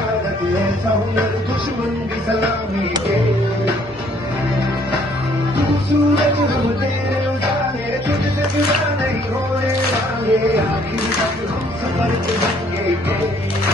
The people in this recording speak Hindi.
आदत ऐसा हुनर दुश्मन भी सलामी के तू सूरज हम तेरे उजाले तुझसे जुदा नहीं होने वाले आखिर तक हम सफर के